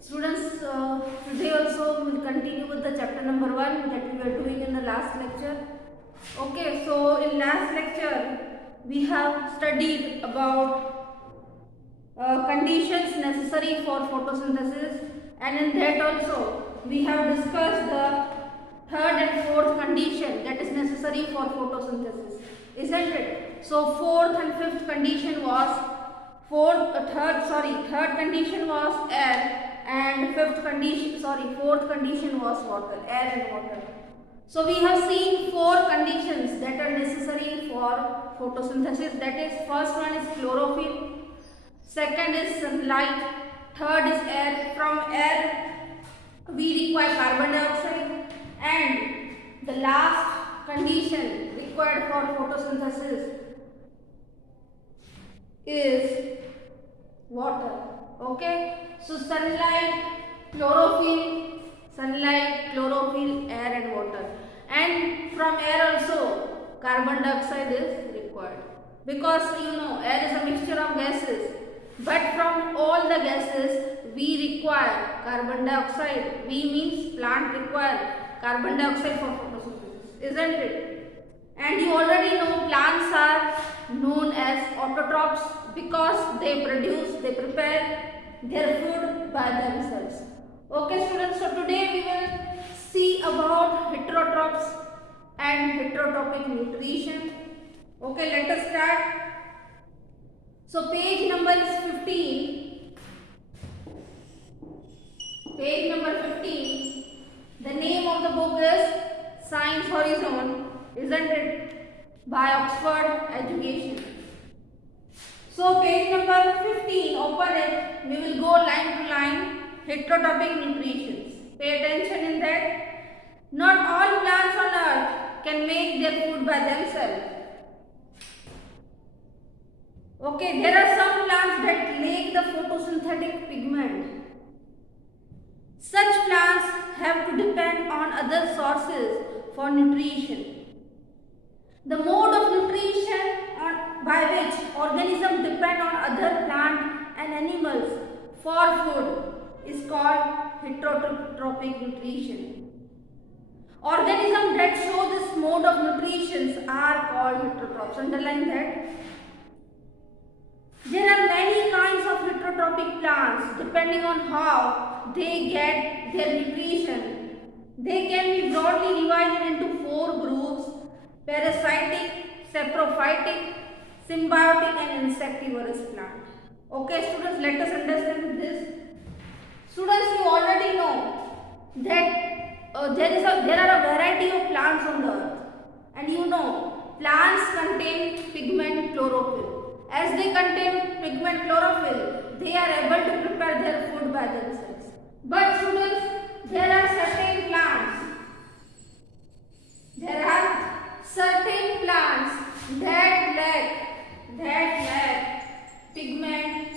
Students, today also we will continue with the chapter number 1 that we were doing in the last lecture. Okay, so in last lecture we have studied about conditions necessary for photosynthesis, and in that also we have discussed the third and fourth condition that is necessary for photosynthesis, isn't it? So fourth and fifth condition was third condition was air, and fourth condition was water, air and water. So we have seen four conditions that are necessary for photosynthesis. That is, first one is chlorophyll, second is sunlight, third is air. From air we require carbon dioxide, and the last condition required for photosynthesis is water. Okay, so sunlight, chlorophyll, air and water, and from air also carbon dioxide is required, because air is a mixture of gases, but from all the gases we require carbon dioxide. We means plant require carbon dioxide for photosynthesis, isn't it? And you already know plants are known as autotrophs because they prepare their food by themselves. Okay students, so today we will see about heterotrophs and heterotrophic nutrition. Okay, let us start. So page number is 15. Page number 15. The name of the book is Science Horizon, isn't it? By Oxford Education. So page number 15, open it. We will go line to line. Heterotrophic nutrition. Pay attention in that. Not all plants on earth can make their food by themselves. Okay, there are some plants that lack the photosynthetic pigment. Such plants have to depend on other sources for nutrition. The mode of nutrition by which organisms depend on other plants and animals for food is called heterotrophic nutrition. Organisms that show this mode of nutrition are called heterotrophs. Underline that. There are many kinds of heterotrophic plants depending on how they get their nutrition. They can be broadly divided into four groups: parasitic, saprophytic, symbiotic and insectivorous plant. Okay students, let us understand this. Students, you already know that there are a variety of plants on the earth, and plants contain pigment chlorophyll. As they contain pigment chlorophyll, they are able to prepare their food by themselves. But students, there are certain plants that lack pigment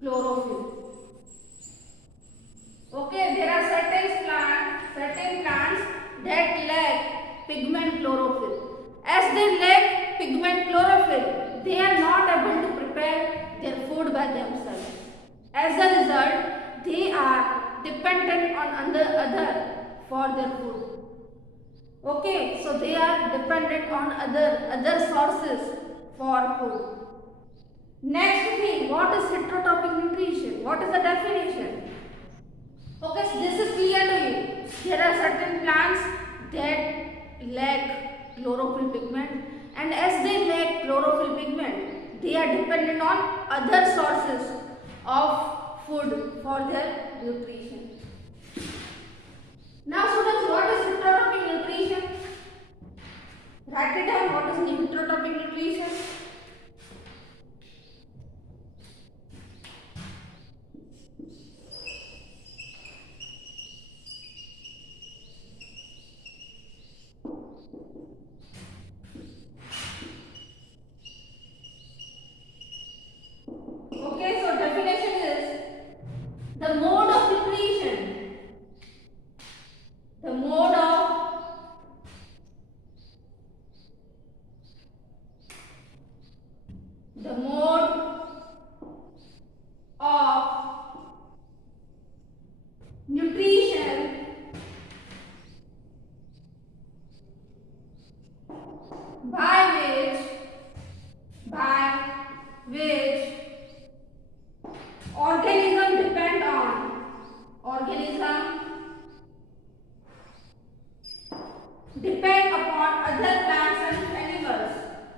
chlorophyll. Okay, there are certain plants that lack pigment chlorophyll. As they lack pigment chlorophyll, they are not able to prepare their food by themselves. As a result, they are dependent on other for their food. Okay, so they are dependent on other sources for food. Next thing, what is heterotrophic nutrition? What is the definition? Okay, so this is clear to you. There are certain plants that lack chlorophyll pigment, and as they lack chlorophyll pigment, they are dependent on other sources of food for their nutrition. Now students, what is heterotrophic nutrition? Write it down. What is heterotrophic nutrition? Okay, so definition is the mode of nutrition. The mode of depend upon other plants and animals.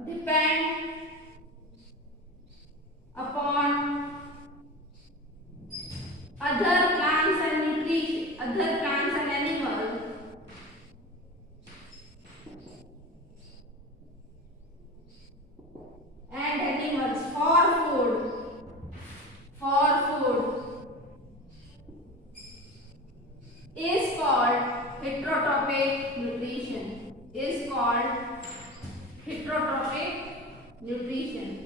Depend upon other plants and nutrition, other plants and animals for food. Is called heterotrophic nutrition. Is called heterotrophic nutrition.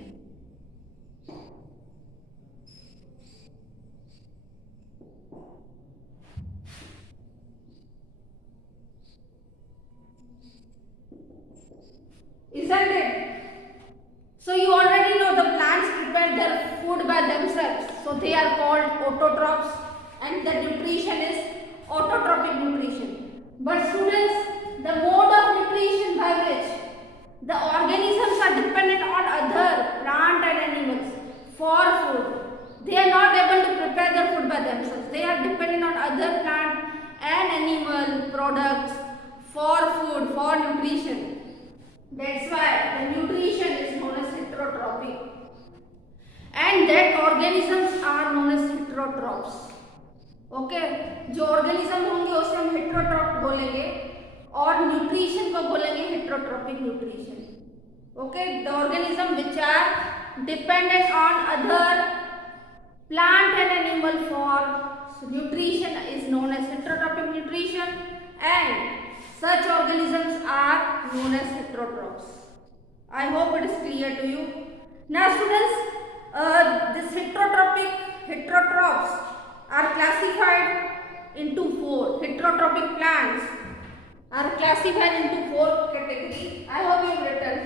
Isn't it? So you already know the plants prepare their food by themselves. So they are called autotrophs, and the nutrition is autotrophic nutrition. But students, the mode of nutrition by which the organisms are dependent on other plant and animals for food. They are not able to prepare their food by themselves. They are dependent on other plant and animal products for food, for nutrition. That's why the nutrition is known as heterotrophic. And that organisms are known as heterotrophs. ओके जो organism होंगे उसे हम heterotroph बोलेंगे और nutrition को बोलेंगे heterotropic nutrition. Okay the organism which are dependent on other plant and animal for nutrition is known as heterotrophic nutrition, and such organisms are known as heterotrophs. I hope it is clear to you. Now students, this heterotrophs are classified into four. Heterotrophic plants are classified into four categories. I hope you have written.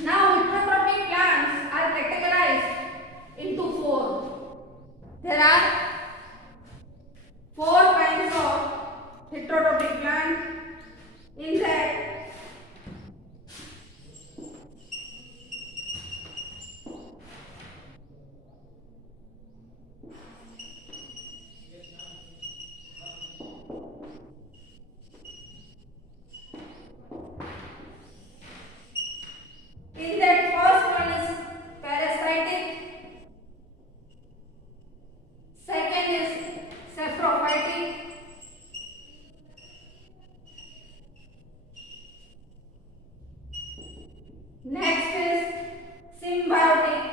Now heterotrophic plants are categorized into four. There are four kinds of heterotrophic plants. In that, first one is parasitic, second is saprophytic, next is symbiotic,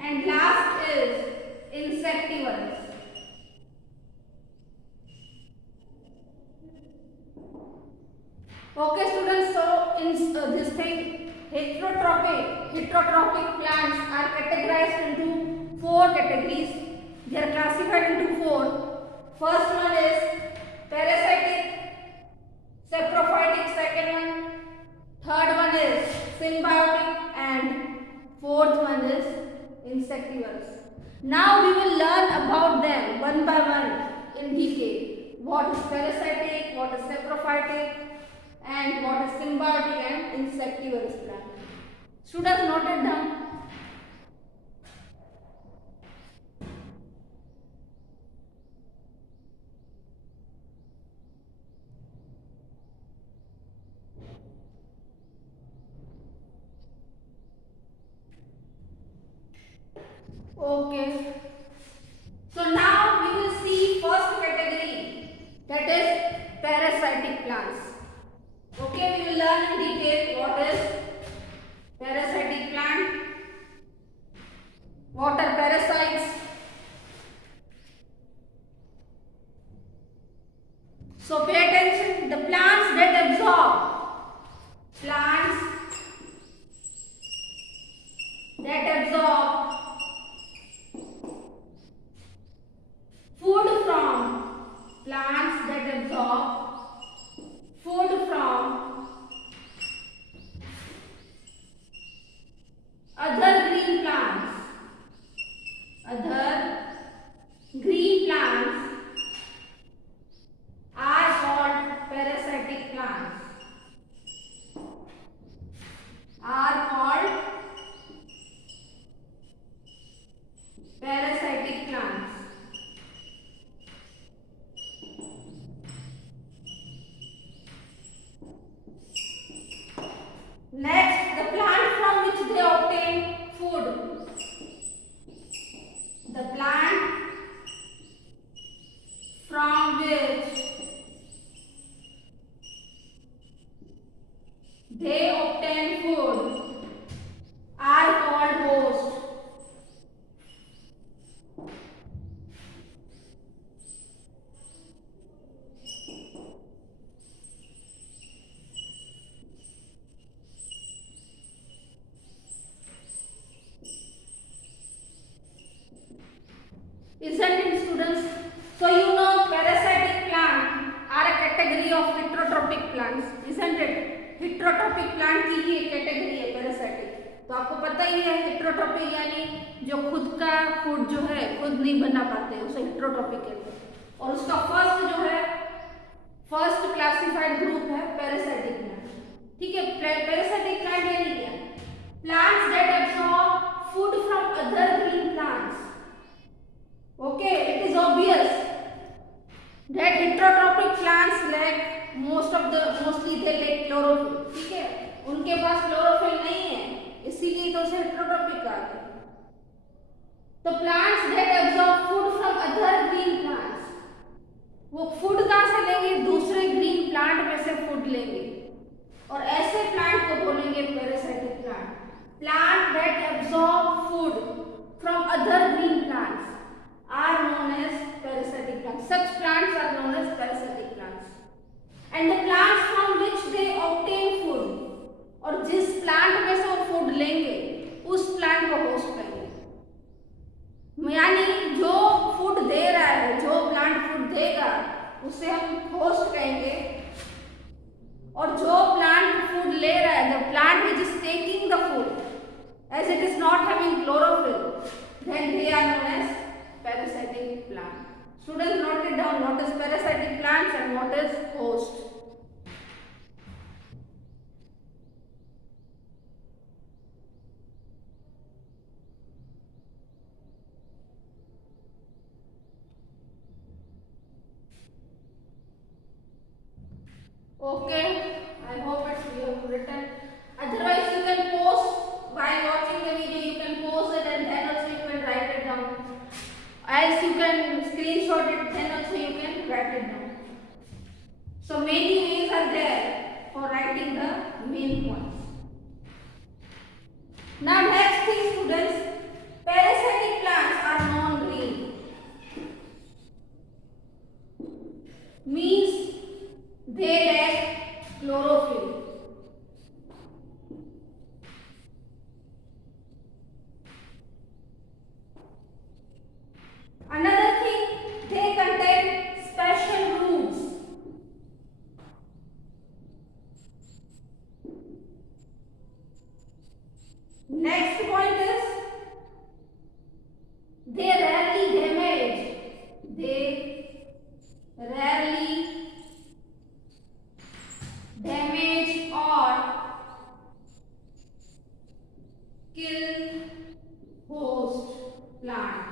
and last is insectivorous. Okay students, so in this thing heterotrophic plants are categorized into four categories. They are classified into four. First one is parasitic, saprophytic second one, third one is symbiotic, and fourth one is insectivorous. Now we will learn about them one by one in detail. What is parasitic, what is saprophytic, and what is symbiotic and insectivorous plant. Students, note it down. Okay. So now we will see first category, that is parasitic plants. Okay, we will learn in detail what is parasitic plant, what are parasites. So pay attention, the plants that absorb food from other green plants are they obtain food are called host. Isn't it, students? So you know parasitic plants are a category of heterotrophic plants, isn't it? Heterotrophic plant की ही एक category है parasitic. तो आपको पता ही है heterotrophic यानी जो खुद का फूड जो है खुद नहीं बना पाते उसे हेट्रोट्रॉपिक कहते हैं। और उसका फर्स्ट क्लासिफाइड ग्रुप है पैरासाइटिक प्लांट। ठीक है, पैरासाइटिक प्लांट यानी क्या? Plants that absorb food from other green plants. Okay, it is obvious that heterotrophic plants lack mostly they lack chlorophyll. ठीक है, उनके पास क्लोरोफिल नहीं है, इसीलिए तो उसे हेट्रोट्रॉपिक कहते हैं। तो plants that absorb food from other green plants, वो फूड कहाँ से लेंगे? दूसरे ग्रीन प्लांट में से फूड लेंगे, और ऐसे प्लांट को बोलेंगे parasitic plant. Plant that absorb food from other green plants are known as parasitic plants. Such plants are known as parasitic plants. And the plants from which they obtain food, और जिस plant में से वो food लेंगे उस plant को host कहेंगे। यानी जो फूड दे रहा है, जो प्लांट फूड देगा उसे हम होस्ट कहेंगे, और जो प्लांट फूड ले रहा है, the plant which is taking the food, as it is not having chlorophyll, then they are known as parasitic plant. Students, note it down, what is parasitic plants and what is host. Okay, I hope it's you have written. Otherwise you can post while watching the video, you can post it and then also you can write it down. As you can screenshot it, then also you can write it down. So many ways are there for writing the main points. Now next thing, students, parasitic plants are non-green. Means they lack chlorophyll. Another thing, they contain special roots. Next point is they rarely damage. They rarely damage or kill host plant.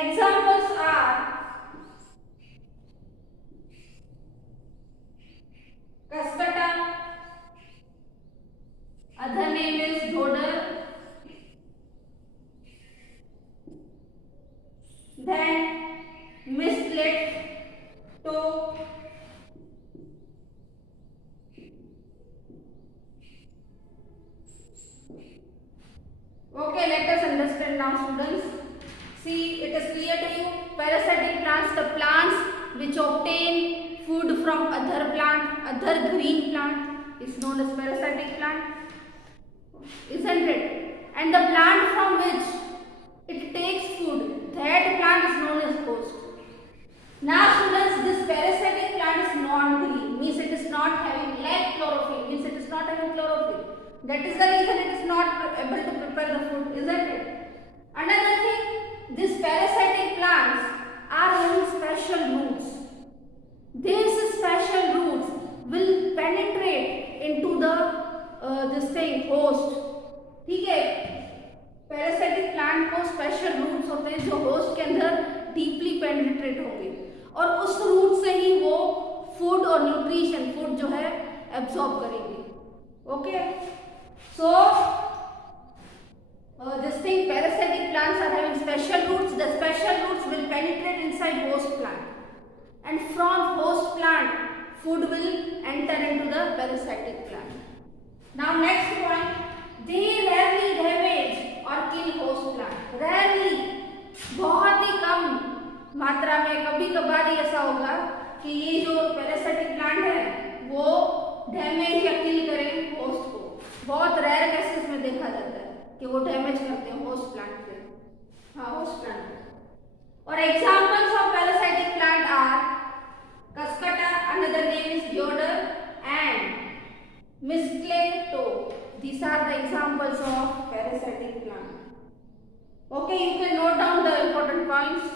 Examples are Cuscuta, other name is dodder, then mistlet toe, okay, let us understand now, students. See, it is clear to you. Parasitic plants, the plants which obtain food from other plant, other green plant, is known as parasitic plant, isn't it? And the plant from which it takes food, that plant is known as host. Now, students, this parasitic plant is non-green, means it is not having lack chlorophyll, means it is not having chlorophyll. That is the reason it is not able to prepare the food, isn't it? Another thing, these parasitic plants are having special roots. These special roots will penetrate into the host. ठीक है, parasitic plant को special roots होते हैं जो host के अंदर deeply penetrate होंगे, और उस रूट से ही वो फूड और न्यूट्रिशन फूड जो है एब्जॉर्ब करेंगे। Okay. So this thing, parasitic plants are having special roots. The special roots will penetrate inside host plant, and from host plant food will enter into the parasitic plant. Now next point, they rarely damage or kill host plant. Rarely, बहुत ही कम मात्रा में, कभी कभार ही ऐसा होगा कि ये जो पैरासाइटिक प्लांट है वो डैमेज या किल करें होस्ट को। बहुत रेयर केसेस में देखा जाता है कि वो डैमेज करते हैं होस्ट प्लांट के। हाँ, होस्ट प्लांट। और examples of parasitic plant are Cuscuta, another name is deodar, and mistletoe. These are the examples of parasitic plant. Okay, you can note down the important points.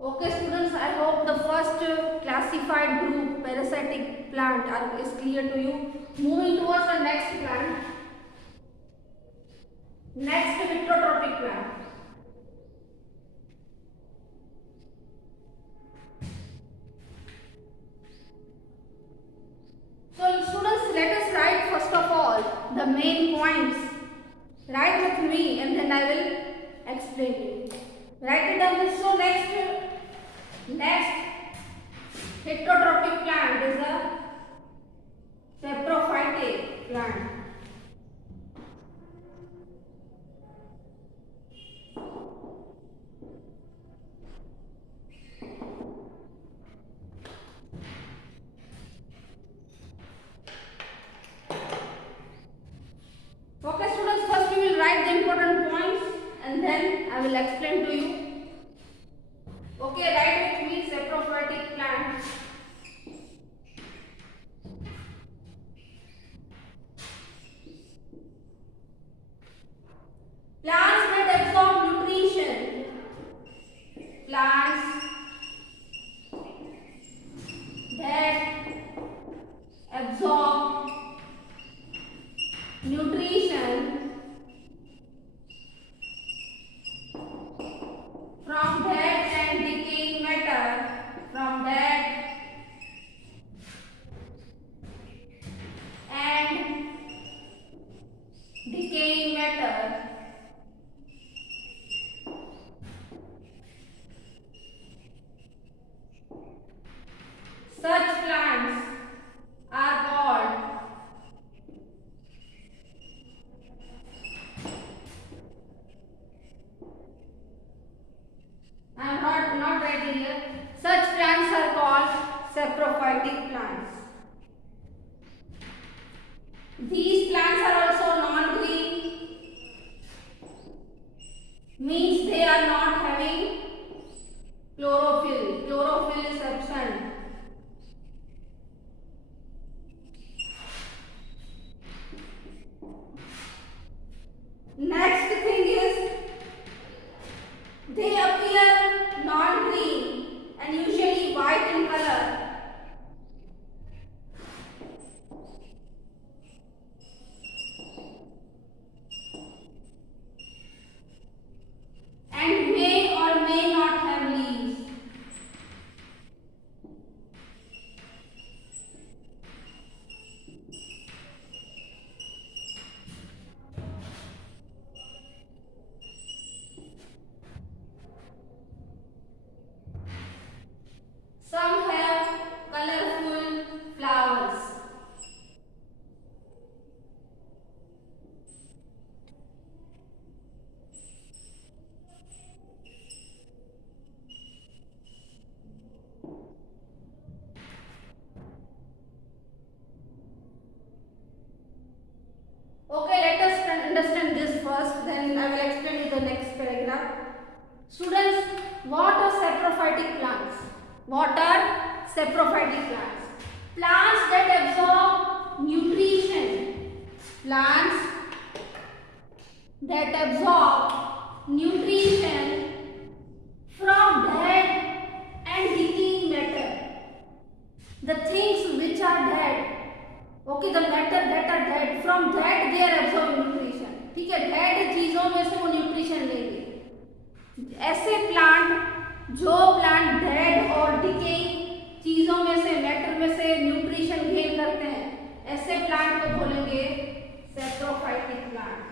Okay students, I hope the first classified group parasitic plant is clear to you. Moving towards the next plant. Next, heterotrophic plant. So students, let us write first of all the main points. Write with me and then I will explain you. Write it down. So next heterotrophic plant is a saprophytic plant. Okay students, first we will write the important points and then I will explain to you. Okay, write with me saprophytic plant. Plants that absorb nutrition. Plants that absorb nutrition from dead and decaying matter, from dead and decaying matter. Such plants are called not writing here. Such plants are called saprophytic plants. These plants are also non-green. Students, what are saprophytic plants? What are saprophytic plants? Plants that absorb nutrition. Plants that absorb nutrition from dead and decaying matter. The things which are dead, okay, the matter that are dead, from that they are absorbing nutrition. ठीक है, dead चीजों में से वो nutrition लेंगे. ऐसे plant जो plant dead और डिकेइंग चीजों में से, मैटर में से न्यूट्रिशन गेन करते हैं, ऐसे प्लांट को बोलेंगे सैप्रोफाइटिक प्लांट.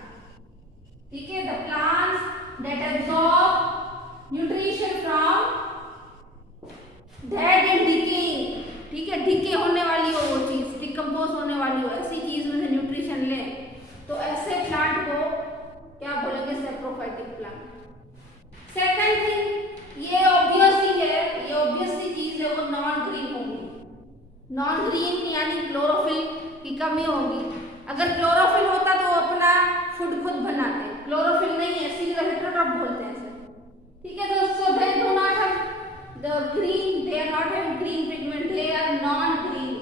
ठीक है, the plants that absorb nutrition from dead and decaying. ठीक है, डिके होने वाली हो वो चीज, डिकम्पोज होने वाली हो, ऐसी चीज में से न्यूट्रिशन लें, तो ऐसे प्लांट को क्या बोलेंगे? Saprophytic plant. सेकंड थिंग, ये ऑब्वियसली है, ये ऑब्वियसली चीज है, वो नॉन ग्रीन होगी. नॉन ग्रीन यानी क्लोरोफिल की कमी होगी. अगर क्लोरोफिल होता तो वो अपना फूड खुद बनाते. क्लोरोफिल नहीं है, इसीलिए हेटेरोट्रॉप बोलते हैं इसे. ठीक है दोस्तों, they do not have the green, they are not having green pigment, they are non green.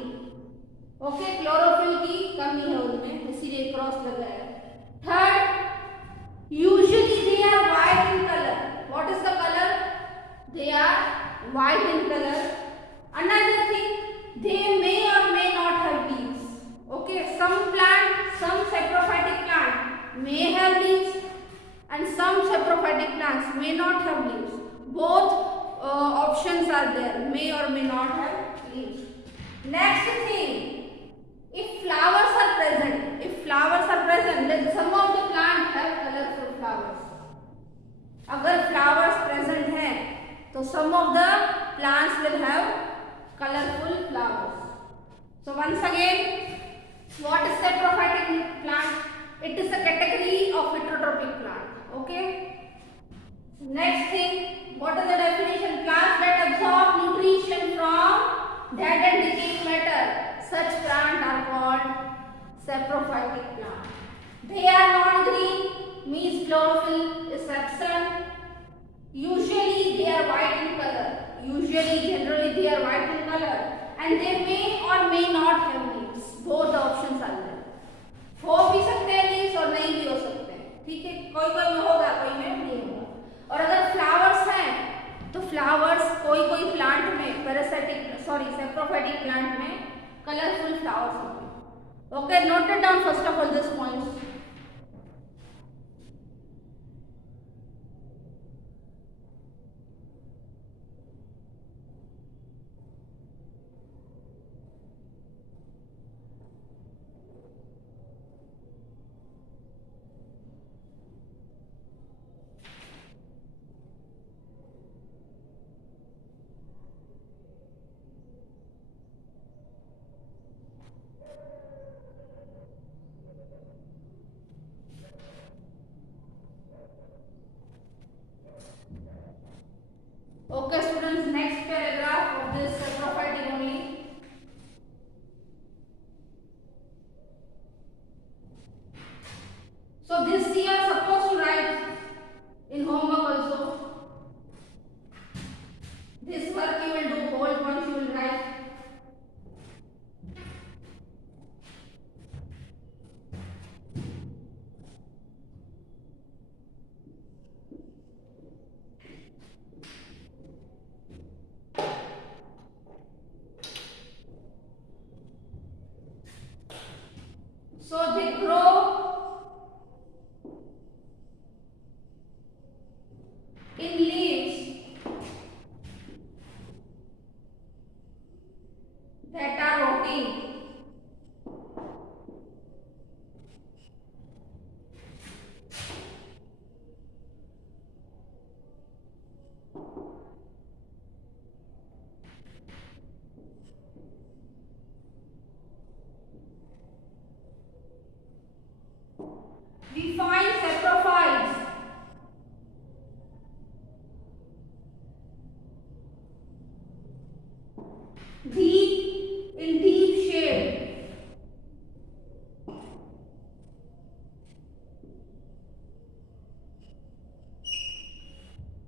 Okay, chlorophyll की कमी है उनमें, इसीलिए क्रॉस लगाया. Third, usually they are white in color. What is the color? They are white in color. Another thing, they may or may not have leaves. Okay, some plant, some saprophytic plant may have leaves and some saprophytic plants may not have leaves. Both options are there, may or may not have leaves. Next thing, if flowers are present, then some of the plant have colorful flowers. अगर flowers present हैं, तो some of the plants will have colorful flowers. So once again, what is saprophytic plant? It is a category of heterotrophic plant. Okay. Next thing, what is the definition? Plants that absorb nutrition from dead and decaying matter. Such plants are called saprophytic plant. They are non-green, means chlorophyll is absent. Usually they are white in color. Generally they are white in color, and they may or may not have leaves. Both the options are there. हो भी सकते हैं leaves और नहीं भी हो सकते हैं. ठीक है, कोई कोई में होगा, कोई में नहीं होगा. और अगर flowers हैं, तो flowers कोई कोई प्लांट में, saprophytic प्लांट में कलरफुल फ्लावर्स होंगे. Okay, note it down first of all this points. Okay students, next paragraph of this saprophytic only. So this you are supposed to write in homework also. This work you will do, whole points you will write. So they grow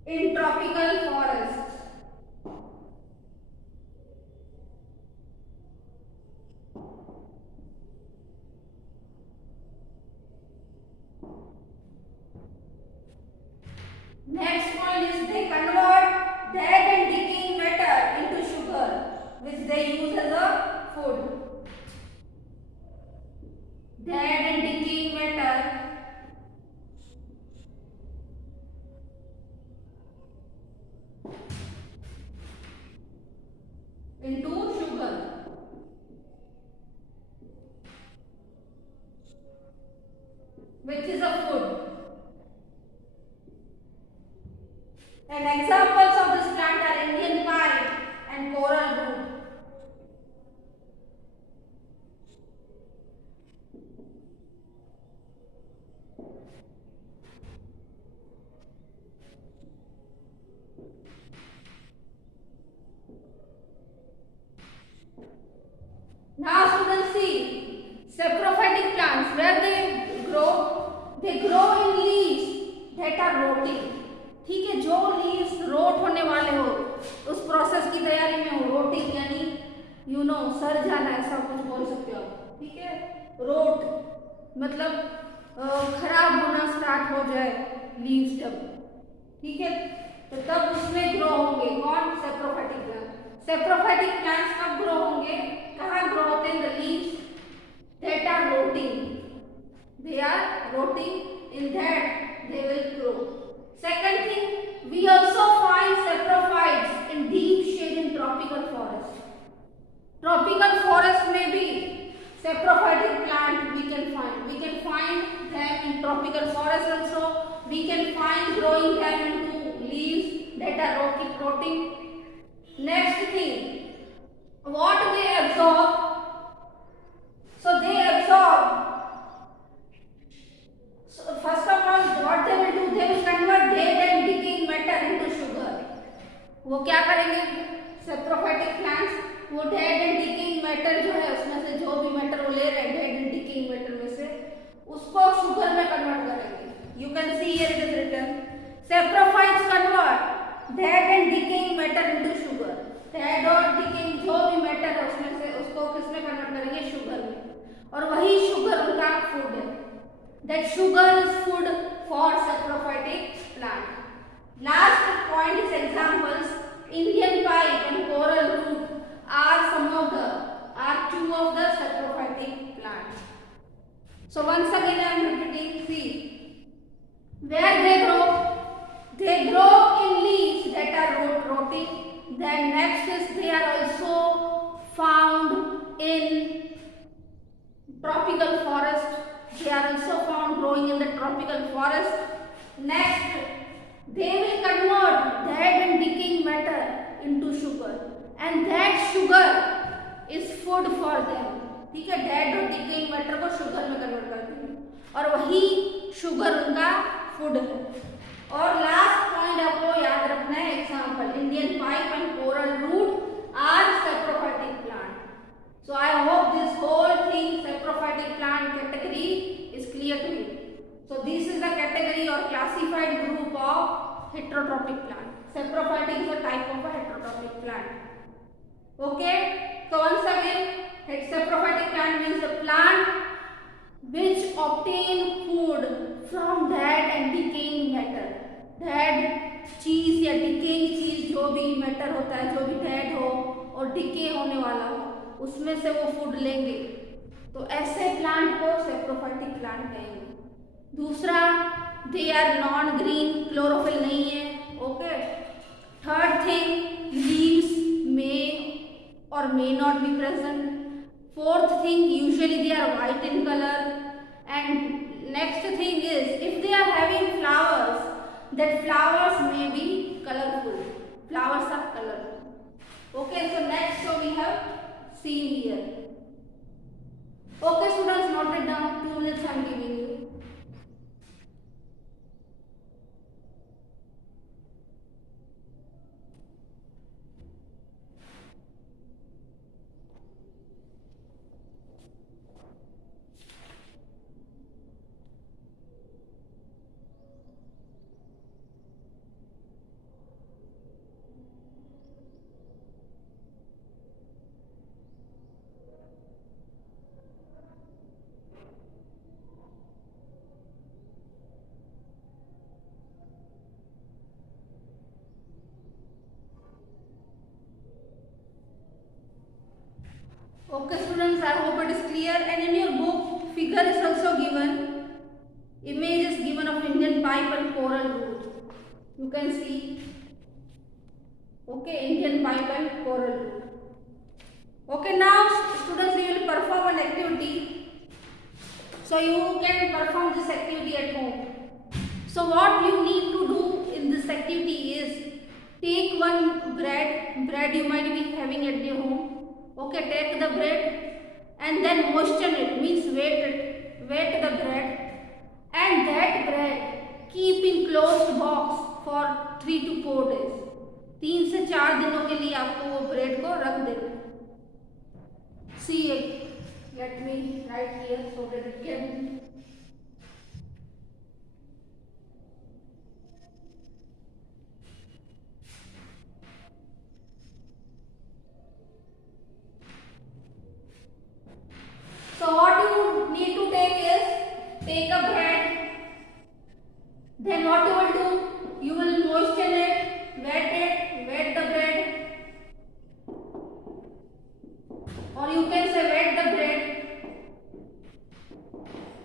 in tropical forests. Next point is they convert dead and decaying matter into sugar, which they use as a food. Dead and decaying matter into sugar, which is a food. And examples of this plant are Indian pine and coral root. Now students see saprophytic plants where they grow in leaves that are rotting. ठीक है, जो leaves road होने वाले हो, उस process की तैयारी में हो, रोटिंग यानी सर जाना, ऐसा कुछ बोल सकते हो, ठीक है। रोट मतलब खराब होना स्टार्ट हो जाए लीव्स जब, ठीक है, तो तब उसमें ग्रो होंगे कौन, सेप्रोफाइटिक प्लांट। सेप्रोफाइटिक प्लांट्स कब ग्रो होंगे, कहाँ ग्रो होते हैं, the leaves that are rotting, they are rotting, in that they will grow. Second thing, we also find saprophytes in deep shade in tropical forest. Tropical forest में भी saprophytic plant we can find them in tropical forest also. We can find growing them into leaves that are rotting. Next thing, what they absorb, so they absorb. So first of all, what they will do, they will convert dead and decaying matter into sugar. वो क्या करेंगे, saprophytic plants, वो dead and decaying matter जो है उसमें से जो भी matter वो ले रहे हैं dead and decaying matter में से, उसको sugar में convert करेंगे. You can see here it is written, saprophytes convert dead and decaying matter into sugar. Dead और decaying जो भी matter है उसमें से उसको किसमें convert करेंगे, sugar में, और वही sugar उनका food है. That sugar is food for saprophytic plant. Last point is examples. Indian pipe and coral root are two of the saprophytic plants. So once again I am repeating. See where they grow in leaves that are rotting. Then next is they are also found in tropical forest. They are also found growing in the tropical forest. Next, they will convert dead and decaying matter into sugar, and that sugar is food for them. ठीक है, dead और decaying matter को sugar में convert कर देंगे और वही sugar उनका food है. और last point आपको याद रखना है, example Indian pipe and coral root are saprophytic plant. So I hope this whole thing saprophytic plant category is clear to you. So this is the category or classified group of heterotrophic plant. Saprophytic is a type of a heterotrophic plant. Okay. So once again, saprophytic plant means a plant which obtain food from dead and decaying matter. Dead चीज या decaying चीज जो भी matter होता है, जो भी dead हो और decay होने वाला हो, उसमें से वो फूड लेंगे, तो ऐसे प्लांट को सेप्रोफाइटिक प्लांट कहेंगे. दूसरा, दे आर नॉन ग्रीन, क्लोरोफिल नहीं है. Okay. Third thing, leaves may और may not be present. Fourth thing, usually they are white in colour. And next thing is if they are having flowers, that flowers may be colourful. Flowers are colourful. Okay, so next, so we have seen here. Okay, students, note it down. 2 minutes I am giving you. Okay students, I hope it is clear, and in your book figure is also given, image is given of Indian pipe and coral root. You can see, okay, Indian pipe and coral root. Okay, now students, we will perform an activity. So you can perform this activity at home. So what you need to do in this activity is take one bread you might be having at your home. Okay, take the bread and then moisten it, means wet the bread, and that bread keep in closed box for 3 to 4 days. 3 से 4 दिनों के लिए आपको वो bread को रख देना है. See it. Let me write here so that it can. So what you need to take is, take a bread. Then what you will do? You will moisten it, wet the bread, or you can say wet the bread.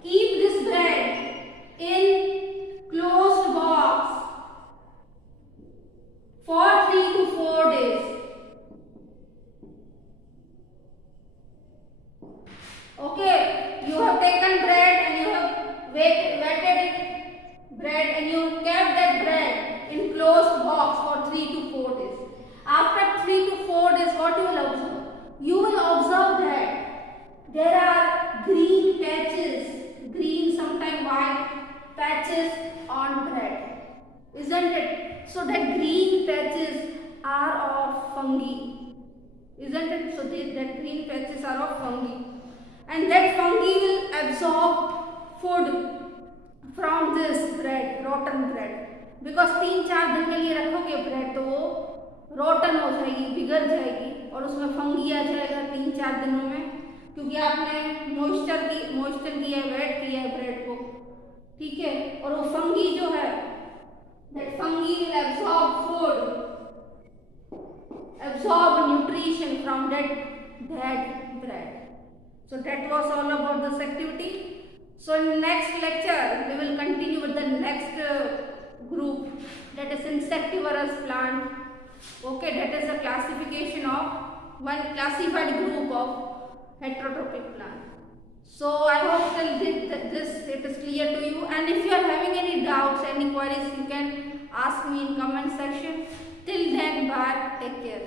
Keep this bread in closed box for 3 to 4 days. Okay, you have taken bread and you have wetted it, bread, and you kept that bread in closed box for 3 to 4 days. After 3 to 4 days, what you will observe? You will observe that there are green patches, green, sometimes white patches on bread, isn't it? So that green patches are of fungi, isn't it? So that green patches are of fungi, and that fungi will absorb food from this bread, rotten bread, because 3-4 दिन के लिए रखोगे bread तो वो rotten हो जाएगी, बिगड़ जाएगी और उसमें फंगी आ जाएगा 3-4 दिनों में, क्योंकि आपने मॉइस्चर किया है, वेट किया है ब्रेड को, ठीक है. और वो फंगी जो है, that fungi will absorb food, absorb nutrition from that bread. So that was all about this activity. So in next lecture we will continue with the next group, that is insectivorous plant. Okay, that is a classification of one classified group of heterotrophic plant. So I hope till this it is clear to you, and if you are having any doubts, any queries, you can ask me in comment section. Till then, bye, take care.